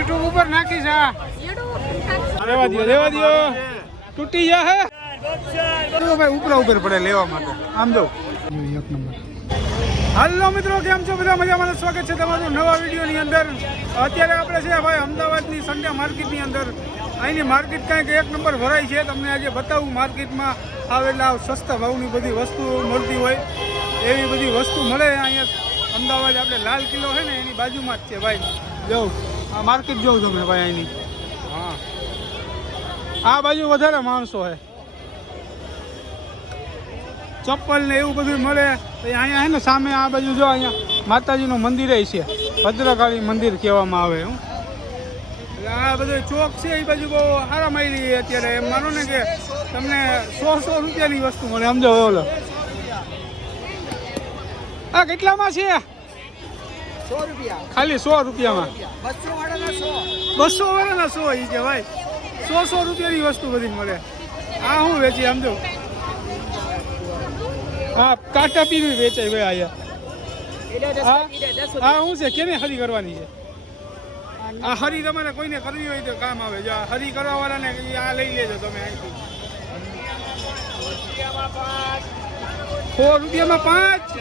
YouTube ઉપર નાખી છે રેવા દો તૂટી જા હે ભાઈ ઉપર પડે લેવા માટે આમ દો એક નંબર. હાલો મિત્રો, કેમ છો બધા? મજામાં? સ્વાગત છે તમારું નવા વિડીયોની અંદર. અત્યારે આપણે છે ભાઈ અમદાવાદની સંડે માર્કેટની અંદર. અહીંની માર્કેટ કંઈક એક નંબર ભરાય છે. તમને આજે બતાવું માર્કેટમાં આવેલા સસ્તા ભાવની બધી વસ્તુ મળતી હોય એવી બધી વસ્તુ મળે અહીંયા અમદાવાદ. આપણે લાલ કિલ્લો છે ને એની બાજુમાં જ છે ભાઈ. જોઉં આ માર્કેટ જોઉં તમે ભાઈ અહીંની. હા, આ બાજુ વધારે માણસો છે. ચપ્પલ ને એવું બધું મળે. અહીંયા છે ને સામે આ બાજુ જો અહીંયા માતાજીનું મંદિર છે, ભદ્રકાળી મંદિર કહેવામાં આવે. આ બધો ચોક છે એ બાજુ બહુ આરામ આવી અત્યારે. એમ માનો ને કે તમને 100 રૂપિયાની વસ્તુ મળે. સમજો ઓલો આ કેટલામાં છે? 100 રૂપિયા ખાલી 100 રૂપિયામાં. 200 વાળાના 100 એ કે ભાઈ 100 રૂપિયાની વસ્તુ બધી મળે. આ હું વેચી સમજો. હા, કાંટા પીવી વેચાય ભાઈ અહીંયા. હા શું છે? કેને હરી કરવાની છે? આ હરી તમારે કોઈને કરવી હોય તો કામ આવે. જો હરી કરવા વાળાને આ લઈ લેજો તમે અહીંથી. 100 રૂપિયામાં 5.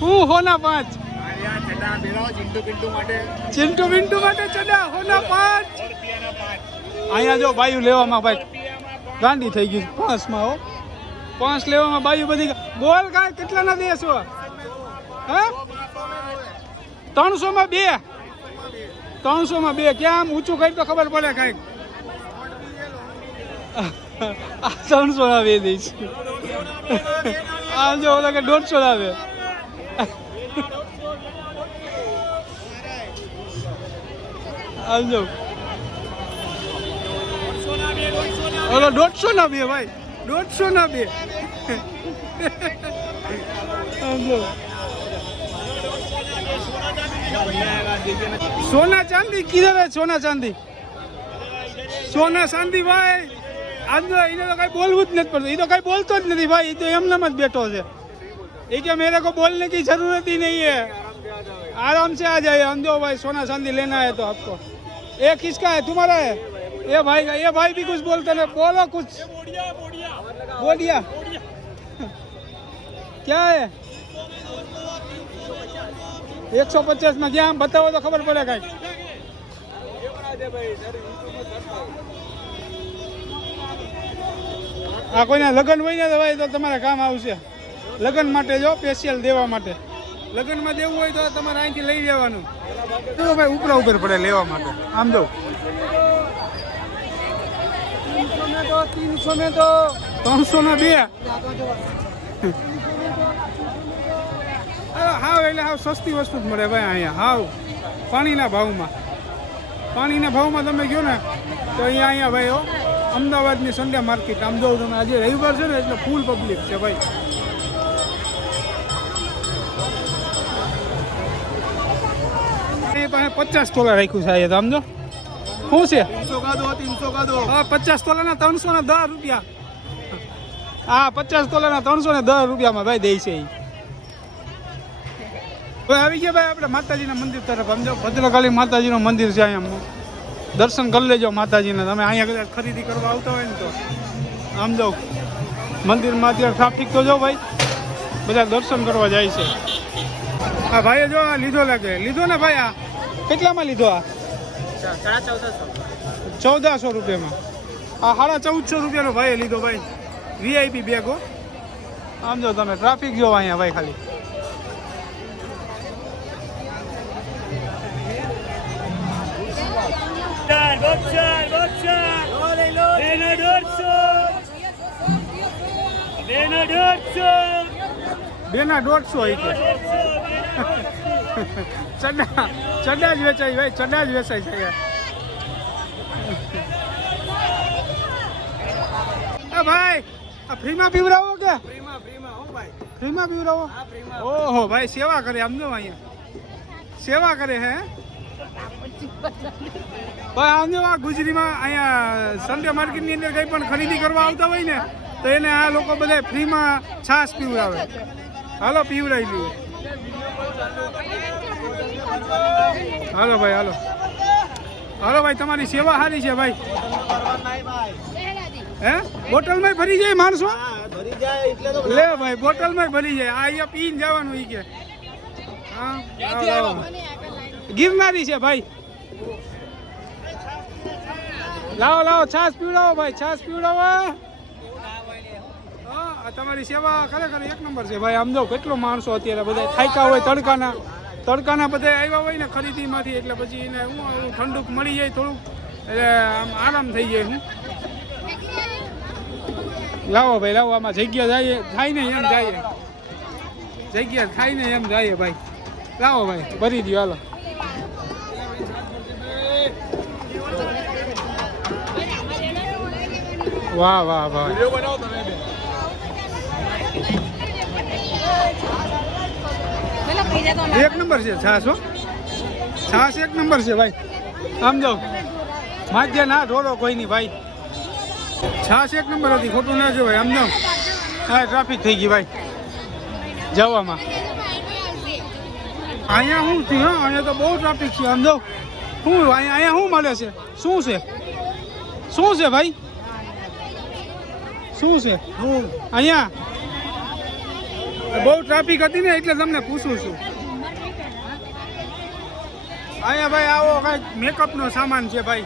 હું હોના 5. ચિંટુ પિન્ટુ માટે ચડા હોના 5. અહીંયા જો બાયું લેવામાં ભાઈ ગાંડી થઈ ગઈ. 5માં હો, 5 લેવામાં બાયું બધી. બોલ કાંઈ કેટલાના દેશો? હે 300માં 2. 300માં 2. ક્યાં આમ ઊંચું કરી તો ખબર પડે કાંઈક. 300ના 2 દઈશ. આમ જો ઓલા કે 150 આવે. આમ જો ઓલો 150ના 2 ભાઈ. 150ના 2. આમ જો सोना चांदी किधर है? सोना चांदी, सोना चांदी भाई. आंदो इने तो कहीं बोलવું જ નથી પડતું. એ તો કઈ બોલતો જ નથી ભાઈ. એ તો એમનામ જ બેઠો છે. એ કે मेरे को बोलने की जरूरत ही नहीं है, आराम से आ जाइए. हम दो भाई सोना चांदी लेना है तो आपको. ये किसका है? तुम्हारा है? ये भाई का. ये भाई भी कुछ बोलते नहीं. बोलो कुछ. बोलिया क्या है? 150 में क्या? बताओ तो खबर પડે કઈ. આ કોઈના લગ્ન હોય ને તો ભાઈ તો તમારે કામ આવશે. લગ્ન માટે જો સ્પેશિયલ દેવા માટે. લગ્નમાં દેવું હોય તો તમારે અહીંથી લઈ જવાનું. તો ભાઈ ઉપરા ઉપર પડે લેવા માટે. આમ જો 300 में तो 300ના 2. હાવ એટલે હાવ સસ્તી વસ્તુ જ મળે ભાઈ અહીંયા. હાવ પાણીના ભાવમાં તમે ગયો ને તો અહીંયા ભાઈ અમદાવાદની સંડે માર્કેટ. આમ જો તમે આજે રવિવાર છે ને એટલે ફૂલ પબ્લિક છે ભાઈ. એ પાસે 50 તોલા રાખ્યું છે અહીંયા. સમજો શું છે? 300 કા દો. હા, 50 તોલાના 310 રૂપિયા. હા, 50 તોલાના 310 રૂપિયામાં ભાઈ દે છે. હવે આવી ગયા ભાઈ આપણે માતાજીના મંદિર તરફ. સમજો ભદ્રકાળી માતાજીનું મંદિર છે. અહીંયા દર્શન કરી લેજો માતાજીને. તમે અહીંયા કદાચ ખરીદી કરવા આવતા હોય ને તો આમ જાઓ મંદિરમાં. અત્યારે ટ્રાફિક તો જો ભાઈ બધા દર્શન કરવા જાય છે. હા ભાઈએ જો આ લીધો લાગે. લીધો ને ભાઈ? આ કેટલામાં લીધો? આ 1400 રૂપિયામાં. આ 1450 રૂપિયાનો ભાઈએ લીધો ભાઈ. VIP બેગ હો. આમ જો તમે ટ્રાફિક જો અહીંયા ભાઈ ખાલી. બેના 150 ચડા જ વેચાય ભાઈ. ચડા જ વેચાય છે. ભાઈ આ ફ્રીમાં પીવડાવો કે? ફ્રીમાં પીવડાવો. ઓહો ભાઈ સેવા કરે. આમ જો અહીંયા સેવા કરે હે ભાઈ. આમ જો આ ગુજરીમાં અહીંયા સંડે માર્કેટની અંદર કંઈ પણ ખરીદી કરવા આવતા હોય ને તો એને આ લોકો બધા ફ્રીમાં છાશ પીવડાવે. હાલો પીવડાવી લઈએ. હાલો ભાઈ હાલો હાલો ભાઈ તમારી સેવા સારી છે ભાઈ હે બોટલમાં ભરી જાય માણસો લે ભાઈ બોટલમાં ભરી જાય આ અહીંયા પીને જવાનું ઈ કે હા લાવો. ગિરનારી છે ભાઈ લાવો લાવો છાસ પીવડાવો ભાઈ છાસ પીવડાવો હા તમારી સેવા ખરેખર એક નંબર છે ભાઈ આમ જો કેટલો માણસો અત્યારે બધા થાક્યા હોય તડકાના બધા આવ્યા હોય ને ખરીદીમાંથી એટલે પછી એને હું ઠંડુક મળી જાય થોડુંક એટલે આમ આરામ થઈ જાય હું લાવો ભાઈ લાવો આમાં જગ્યા જાય થાય ને એમ જાય જગ્યા થાય ને એમ જાય ભાઈ લાવો ભાઈ ભરી દો હાલો વાહ વાહ વાહ એક નંબર છે છાસ હો છાસ એક નંબર છે ભાઈ આમ જાઓ માધ્ય ના ઢોરો કોઈ નહીં ભાઈ છાસ એક નંબર હતી ખોટું ના જોવાય આમ જાઓ હા ટ્રાફિક થઈ ગઈ ભાઈ જવામાં અહીંયા શું થયું હા અહીંયા તો બહુ ટ્રાફિક છે આમ જાઓ શું અહીંયા શું મળે છે શું છે શું છે ભાઈ શું છે અહીંયા બહુ ટ્રાફિક હતી ને એટલે તમને પૂછું છું અહીંયા ભાઈ આવો કાંઈક મેકઅપનો સામાન છે ભાઈ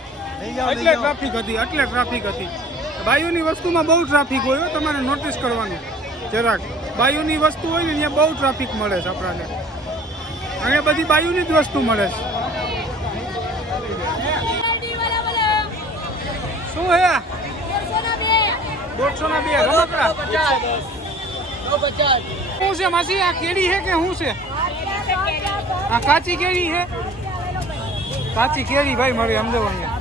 એટલે ટ્રાફિક હતી બાયુની વસ્તુમાં બહુ ટ્રાફિક હોય તમારે નોટિસ કરવાનું જરાક બાયુની વસ્તુ હોય ને ત્યાં બહુ ટ્રાફિક મળે છે આપણાને અહીંયા બધી બાયુની જ વસ્તુ મળે છે શું હે 150 બે રમકડા શું છે માસી આ કેરી છે કે શું છે આ કાચી કેરી છે કાચી કેરી ભાઈ મારી અમદાવાદ અહીંયા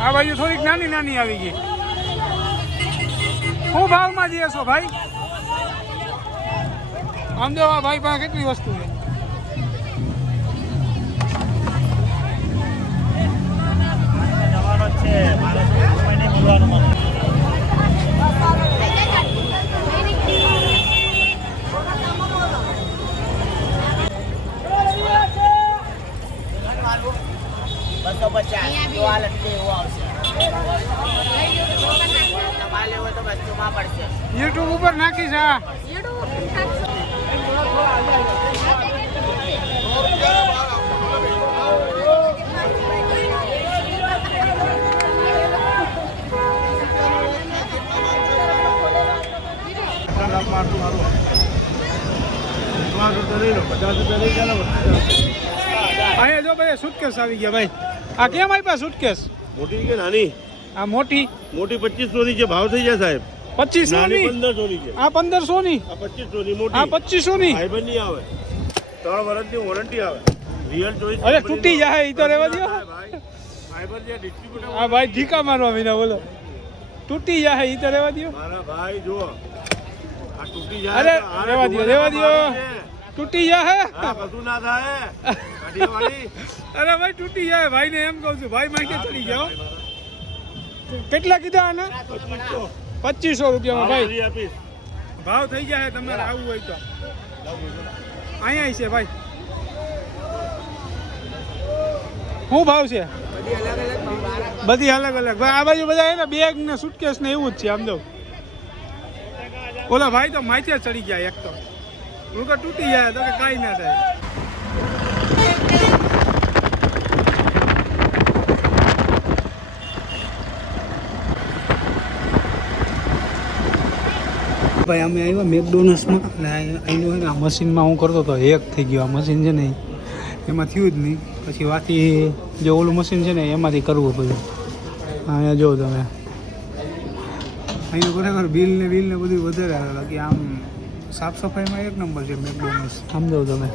આ બાજુ થોડીક નાની નાની આવી ગઈ શું ભાવમાં દે છો ભાઈ અમદાવાદ ભાઈ પાસે કેટલી વસ્તુ છે યુટ્યુબ ઉપર નાખી છે અહીંયા જો ભાઈ સુટકેસ આવી ગયા ભાઈ આ કેમ આપ્યા સુટકેસ મોટી કે નાની આ મોટી 2500 ની જે ભાવ થઈ જાય સાહેબ 2500 ની 1500 ની છે આ 1500 ની આ 2500 ની મોટી આ 2500 ની ફાઈબર ની આવે 3 વર્ષની વોરંટી આવે રિયલ ચોઈસ અરે તૂટી જાય ઈ તો રેવા દો ફાઈબર જે ડિસ્ટ્રીબ્યુટર આ ભાઈ ઢીકા મારવા વિના બોલો તૂટી જાય ઈ તો રેવા દો મારા ભાઈ જો આ તૂટી જાય અરે રેવા દો તૂટી જાય હા કશું ના થાય કાઢીવાળી અરે ભાઈ તૂટી જાય ભાઈ ને એમ કહું છું ભાઈ માંગે ચડી જાઓ કેટલા કીધા આના 2500 રૂપિયામાં ભાઈ આપીશ ભાવ થઈ જાય તમારે આવવું હોય તો અહીંયા છે ભાઈ શું ભાવ છે બધી અલગ અલગ ભાઈ આ બાજુ બધા ને બેગ ને સુટકેસ ને એવું જ છે આમ જો ઓલા ભાઈ તો માથે ચડી ગયા એક તો રૂકા તૂટી જાય તો કે કાંઈ ના થાય ભાઈ અમે આવ્યા મેકડોનલ્સમાં એટલે અહીંનું હોય ને આ મશીનમાં હું કરતો હતો હેક થઈ ગયો આ મશીન છે ને એમાં થયું જ નહીં પછી વાથી જે ઓલું મશીન છે ને એમાંથી કરવું પડ્યું અહીંયા જો તમે અહીંનું ખરેખર બિલ ને બધું વધારે આવે બાકી આમ સાફ સફાઈમાં એક નંબર છે મેકડોનલ્સ સમજો તમે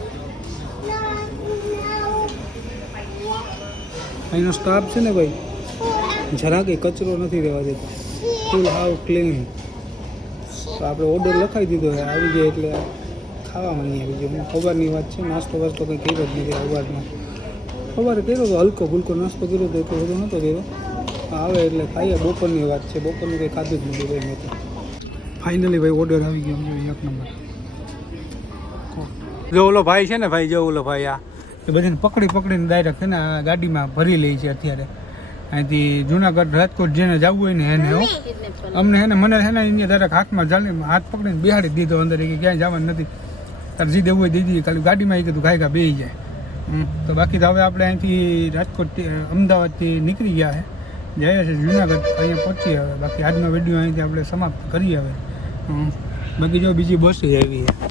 અહીંનો સ્ટાફ છે ને ભાઈ જરા કંઈ કચરો નથી રહેવા દેતો ફૂલ હાવ ક્લીન તો આપણે ઓર્ડર લખાવી દીધો છે આવી જાય એટલે ખાવામાં નહીં આવી જાય સવારની વાત છે નાસ્તો વાસ્તો કંઈ કર્યો જ નથી સવારમાં સવારે કર્યો તો હલકો ફૂલકો નાસ્તો કર્યો તો એટલો બધો નહોતો કર્યો આવે એટલે ખાઈએ બપોરની વાત છે બપોરનું કંઈ ખાધું જ નથી ભાઈ મેં તો ફાઇનલી ભાઈ ઓર્ડર આવી ગયો એક નંબર જો ઓલો ભાઈ છે ને ભાઈ જો ઓલો ભાઈ આ તો બધાને પકડીને ડાયરેક્ટ છે ને આ ગાડીમાં ભરી લે છે અત્યારે અહીંથી જુનાગઢ રાજકોટ જેને જવું હોય ને એને હો અમને છે ને મને છે ને અહીંયા ડાયરેક્ટ હાથમાં ચાલી હાથ પકડીને બેહાડી દીધો અંદર કે ક્યાંય જવાનું નથી તારે જે દેવું હોય દીધી ખાલી ગાડીમાં એ કીધું ઘાયગા બેસી જાય તો બાકી તો હવે આપણે અહીંથી રાજકોટ અમદાવાદથી નીકળી ગયા છે જઈએ છીએ જુનાગઢ અહીંયા પહોંચીએ હવે બાકી આજનો વિડીયો અહીંથી આપણે સમાપ્ત કરીએ હવે બાકી જો બીજી બસ આવી છે